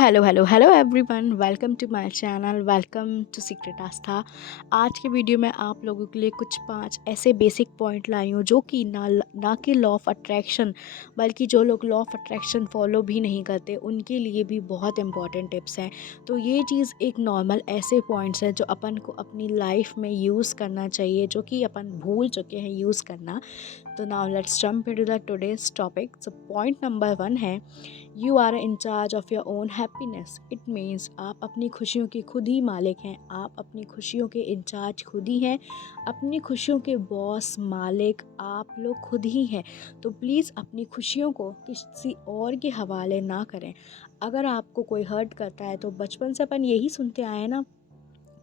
Hello everyone, welcome to my channel, welcome to secret Aastha. आज के video में आप लोगों के लिए कुछ 5 ऐसे बेसिक पॉइंट लाई हूँ जो कि ना कि लॉ ऑफ अट्रैक्शन, बल्कि जो लोग लॉ ऑफ अट्रैक्शन फॉलो भी नहीं करते उनके लिए भी बहुत इंपॉर्टेंट टिप्स हैं। तो ये चीज़ एक नॉर्मल ऐसे पॉइंट्स हैं जो अपन को अपनी लाइफ में यूज़ करना चाहिए, जो कि अपन भूल चुके हैं यूज़ करना। तो now let's jump into the today's topic. So point number 1 है, you are in charge of your own happiness. It means आप अपनी खुशियों के खुद ही मालिक हैं, आप अपनी खुशियों के इंचार्ज खुद ही हैं, अपनी खुशियों के बॉस मालिक आप लोग खुद ही हैं। तो प्लीज़ अपनी खुशियों को किसी और के हवाले ना करें। अगर आपको कोई हर्ट करता है तो बचपन से अपन यही सुनते आए हैं ना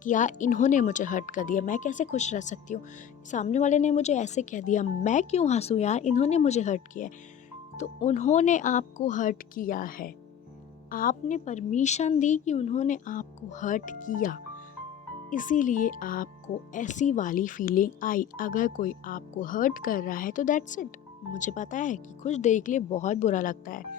कि यार इन्होंने मुझे हर्ट कर दिया, मैं कैसे खुश रह सकती हूँ, सामने वाले ने मुझे ऐसे कह दिया, मैं क्यों हंसूँ यार, इन्होंने मुझे हर्ट किया है। तो उन्होंने आपको हर्ट किया है, आपने परमिशन दी कि उन्होंने आपको हर्ट किया, इसीलिए आपको ऐसी वाली फीलिंग आई। अगर कोई आपको हर्ट कर रहा है तो दैट्स इट। मुझे पता है कि कुछ देर के लिए बहुत बुरा लगता है,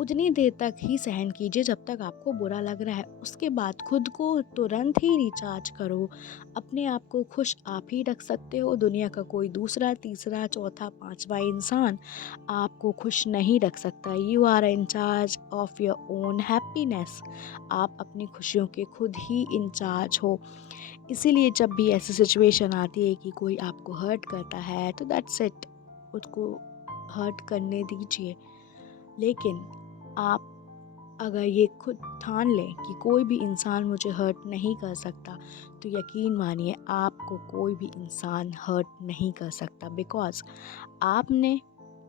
उतनी देर तक ही सहन कीजिए जब तक आपको बुरा लग रहा है। उसके बाद खुद को तुरंत ही रिचार्ज करो। अपने आप को खुश आप ही रख सकते हो, दुनिया का कोई दूसरा, तीसरा, चौथा, पांचवा इंसान आपको खुश नहीं रख सकता। You are in charge of your own happiness. आप अपनी खुशियों के खुद ही इंचार्ज हो। इसीलिए जब भी ऐसी सिचुएशन आती है कि कोई आपको हर्ट करता है तो दैट्स इट, उसको हर्ट करने दीजिए। लेकिन आप अगर ये खुद ठान लें कि कोई भी इंसान मुझे हर्ट नहीं कर सकता, तो यकीन मानिए आपको कोई भी इंसान हर्ट नहीं कर सकता। बिकॉज़ आपने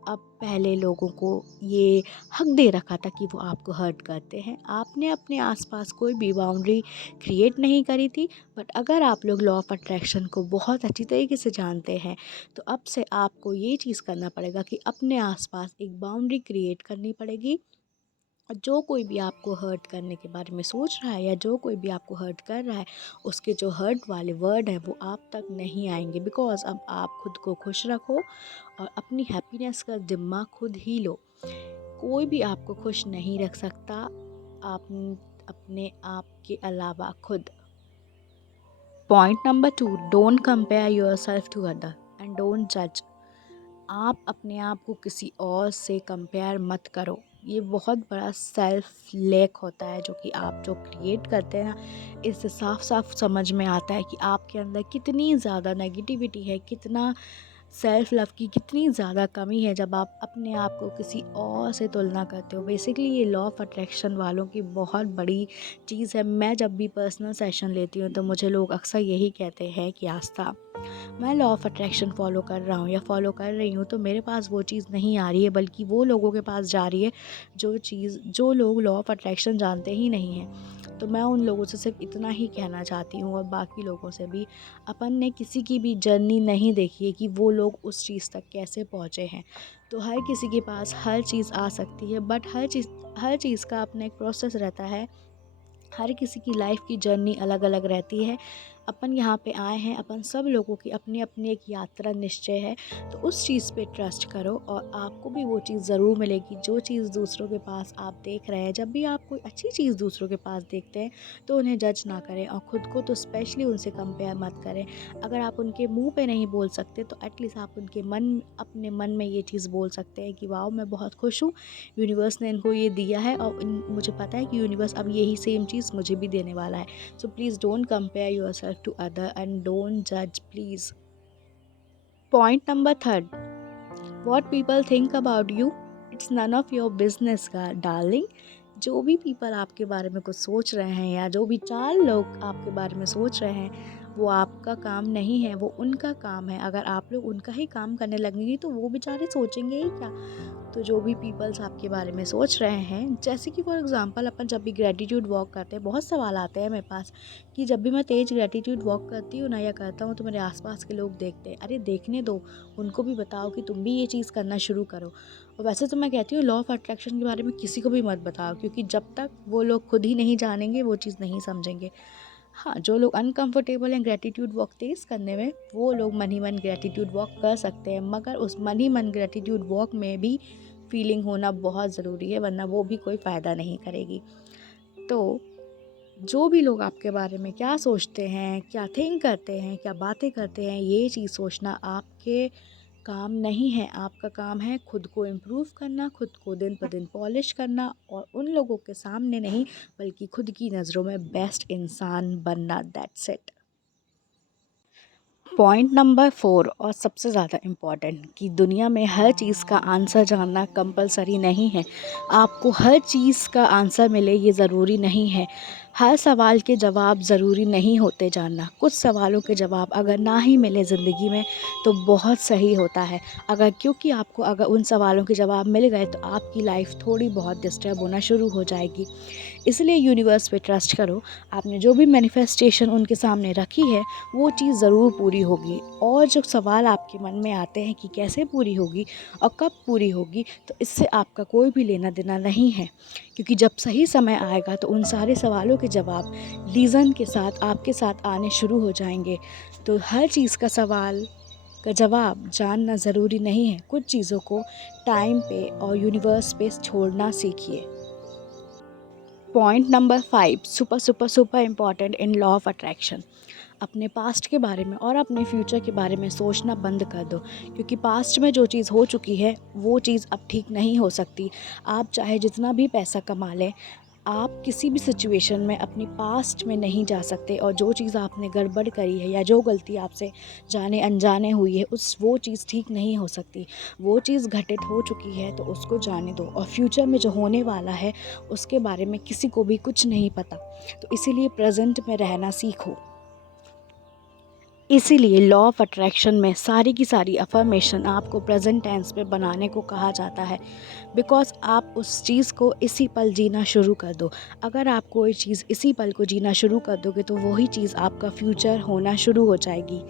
अब पहले लोगों को ये हक दे रखा था कि वो आपको हर्ट करते हैं। आपने अपने आसपास कोई भी बाउंड्री क्रिएट नहीं करी थी। बट अगर आप लोग लॉ ऑफ अट्रैक्शन को बहुत अच्छी तरीके से जानते हैं तो अब से आपको ये चीज़ करना पड़ेगा कि अपने आसपास एक बाउंड्री क्रिएट करनी पड़ेगी। और जो कोई भी आपको हर्ट करने के बारे में सोच रहा है या जो कोई भी आपको हर्ट कर रहा है, उसके जो हर्ट वाले वर्ड हैं वो आप तक नहीं आएंगे। बिकॉज़ अब आप खुद को खुश रखो और अपनी हैप्पीनेस का ज़िम्मा खुद ही लो। कोई भी आपको खुश नहीं रख सकता, आप अपने आप के अलावा खुद। Point number 2, don't compare yourself to other and don't जज। आप अपने आप को किसी और से कंपेयर मत करो। ये बहुत बड़ा सेल्फ लेक होता है जो कि आप जो क्रिएट करते हैं ना, इससे साफ साफ समझ में आता है कि आपके अंदर कितनी ज़्यादा नेगेटिविटी है, कितना सेल्फ लव की कितनी ज़्यादा कमी है जब आप अपने आप को किसी और से तुलना करते हो। बेसिकली ये लॉ ऑफ अट्रैक्शन वालों की बहुत बड़ी चीज़ है। मैं जब भी पर्सनल सेशन लेती हूँ तो मुझे लोग अक्सर यही कहते हैं कि आस्था, मैं लॉ ऑफ अट्रैक्शन फॉलो कर रहा हूँ या फॉलो कर रही हूँ तो मेरे पास वो चीज़ नहीं आ रही है, बल्कि वो लोगों के पास जा रही है जो लोग लॉ ऑफ अट्रैक्शन जानते ही नहीं हैं। तो मैं उन लोगों से सिर्फ इतना ही कहना चाहती हूँ, और बाकी लोगों से भी, अपन ने किसी की भी जर्नी नहीं देखी है कि वो लोग उस चीज़ तक कैसे पहुँचे हैं। तो हर किसी के पास हर चीज़ आ सकती है, बट हर चीज़ का अपना एक प्रोसेस रहता है। हर किसी की लाइफ की जर्नी अलग अलग रहती है। अपन यहाँ पे आए हैं, अपन सब लोगों की अपनी अपनी एक यात्रा निश्चय है। तो उस चीज़ पे ट्रस्ट करो और आपको भी वो चीज़ ज़रूर मिलेगी जो चीज़ दूसरों के पास आप देख रहे हैं। जब भी आप कोई अच्छी चीज़ दूसरों के पास देखते हैं तो उन्हें जज ना करें, और ख़ुद को तो स्पेशली उनसे कंपेयर मत करें। अगर आप उनके मुंह पे नहीं बोल सकते तो एटलीस्ट आप उनके अपने मन में ये चीज़ बोल सकते हैं कि वाओ, मैं बहुत खुश हूँ, यूनिवर्स ने इनको ये दिया है और मुझे पता है कि यूनिवर्स अब यही सेम चीज़ मुझे भी देने वाला है। So please don't compare yourself to other and don't जज please. Point number 3, what people think about you, it's none of your business का डार्लिंग। जो भी पीपल आपके बारे में कुछ सोच रहे हैं या जो भी 4 लोग आपके बारे में सोच रहे हैं, वो आपका काम नहीं है, वो उनका काम है। अगर आप लोग उनका ही काम करने लगेंगे तो वो बेचारे सोचेंगे ही क्या। तो जो भी पीपल्स आपके बारे में सोच रहे हैं, जैसे कि फॉर एग्जांपल अपन जब भी ग्रेटिट्यूड वॉक करते हैं, बहुत सवाल आते हैं मेरे पास कि जब भी मैं तेज ग्रेटिट्यूड वॉक करती हूँ ना या करता हूँ तो मेरे आसपास के लोग देखते हैं। अरे देखने दो, उनको भी बताओ कि तुम भी ये चीज़ करना शुरू करो। और वैसे तो मैं कहती हूँ लॉ ऑफ अट्रैक्शन के बारे में किसी को भी मत बताओ, क्योंकि जब तक वो लोग खुद ही नहीं जानेंगे वो चीज़ नहीं समझेंगे। हाँ, जो लोग अनकंफर्टेबल हैं ग्रेटिट्यूड वॉक तेज़ करने में, वो लोग मन ही मन ग्रेटिट्यूड वॉक कर सकते हैं, मगर उस मन ही मन ग्रेटिट्यूड वॉक में भी फीलिंग होना बहुत ज़रूरी है, वरना वो भी कोई फ़ायदा नहीं करेगी। तो जो भी लोग आपके बारे में क्या सोचते हैं, क्या थिंक करते हैं, क्या बातें करते हैं, ये चीज़ सोचना आपके काम नहीं है। आपका काम है खुद को इम्प्रूव करना, खुद को दिन पर दिन पॉलिश करना और उन लोगों के सामने नहीं बल्कि खुद की नज़रों में बेस्ट इंसान बनना। That's it. पॉइंट नंबर 4 और सबसे ज़्यादा इम्पॉर्टेंट कि दुनिया में हर चीज़ का आंसर जानना कंपलसरी नहीं है। आपको हर चीज़ का आंसर मिले ये ज़रूरी नहीं है। हर सवाल के जवाब ज़रूरी नहीं होते जानना। कुछ सवालों के जवाब अगर ना ही मिले ज़िंदगी में तो बहुत सही होता है। क्योंकि आपको अगर उन सवालों के जवाब मिल गए तो आपकी लाइफ थोड़ी बहुत डिस्टर्ब होना शुरू हो जाएगी। इसलिए यूनिवर्स पे ट्रस्ट करो। आपने जो भी मैनिफेस्टेशन उनके सामने रखी है वो चीज़ ज़रूर पूरी होगी। और जो सवाल आपके मन में आते हैं कि कैसे पूरी होगी और कब पूरी होगी, तो इससे आपका कोई भी लेना देना नहीं है। क्योंकि जब सही समय आएगा तो उन सारे सवालों के जवाब रीज़न के साथ आपके साथ आने शुरू हो जाएंगे। तो हर चीज़ का जवाब जानना ज़रूरी नहीं है। कुछ चीज़ों को टाइम पे और यूनिवर्स पे छोड़ना सीखिए। Point number 5 super super super important in law of attraction. अपने पास्ट के बारे में और अपने फ्यूचर के बारे में सोचना बंद कर दो। क्योंकि पास्ट में जो चीज़ हो चुकी है वो चीज़ अब ठीक नहीं हो सकती। आप चाहे जितना भी पैसा कमा लें, आप किसी भी सिचुएशन में अपनी पास्ट में नहीं जा सकते। और जो चीज़ आपने गड़बड़ करी है या जो गलती आपसे जाने अनजाने हुई है वो चीज़ ठीक नहीं हो सकती। वो चीज़ घटित हो चुकी है तो उसको जाने दो। और फ्यूचर में जो होने वाला है उसके बारे में किसी को भी कुछ नहीं पता। तो इसीलिए प्रेजेंट में रहना सीखो। इसीलिए लॉ ऑफ अट्रैक्शन में सारी की सारी अफर्मेशन आपको प्रेजेंट टेंस पे बनाने को कहा जाता है। बिकॉज आप उस चीज़ को इसी पल जीना शुरू कर दो। अगर आप कोई चीज़ इसी पल को जीना शुरू कर दोगे तो वही चीज़ आपका फ्यूचर होना शुरू हो जाएगी।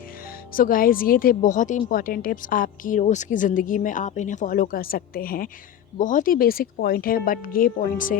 सो गाइज़, ये थे बहुत ही इंपॉर्टेंट टिप्स आपकी रोज़ की ज़िंदगी में आप इन्हें फॉलो कर सकते हैं। बहुत ही बेसिक पॉइंट है बट ये पॉइंट से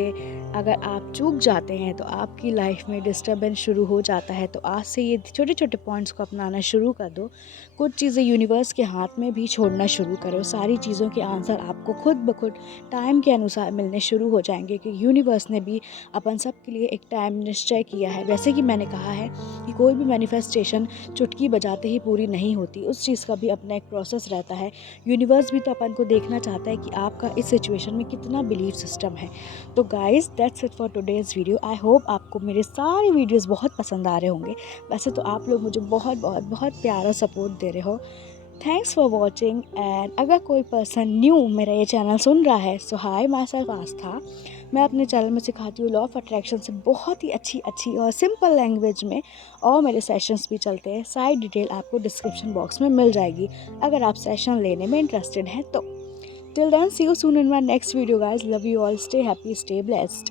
अगर आप चूक जाते हैं तो आपकी लाइफ में डिस्टर्बेंस शुरू हो जाता है। तो आज से ये छोटे छोटे पॉइंट्स को अपनाना शुरू कर दो। कुछ चीज़ें यूनिवर्स के हाथ में भी छोड़ना शुरू करो। सारी चीज़ों के आंसर आपको खुद ब खुद टाइम के अनुसार मिलने शुरू हो जाएंगे। कि यूनिवर्स ने भी अपन सब के लिए एक टाइम निश्चय किया है। वैसे कि मैंने कहा है कि कोई भी मैनिफेस्टेशन चुटकी बजाते ही पूरी नहीं होती। उस चीज़ का भी अपना एक प्रोसेस रहता है। यूनिवर्स भी तो अपन को देखना चाहता है कि आपका इस सिचुएशन में कितना बिलीफ सिस्टम है। तो guys, that's it for today's video. I hope आपको मेरे सारे वीडियोज़ बहुत पसंद आ रहे होंगे। वैसे तो आप लोग मुझे बहुत बहुत बहुत प्यारा सपोर्ट दे रहे हो। Thanks for watching. एंड अगर कोई पर्सन न्यू मेरा ये चैनल सुन रहा है सो हाय, माई सेल्फ आस्था। मैं अपने चैनल में सिखाती हूँ लॉ ऑफ अट्रैक्शन से बहुत ही अच्छी और सिंपल लैंग्वेज में। और मेरे सेशंस भी चलते हैं। सारी डिटेल आपको डिस्क्रिप्शन बॉक्स में मिल जाएगी अगर आप सेशन लेने में इंटरेस्टेड हैं तो। Till then, see you soon in my next video guys. Love you all, stay happy, stay blessed.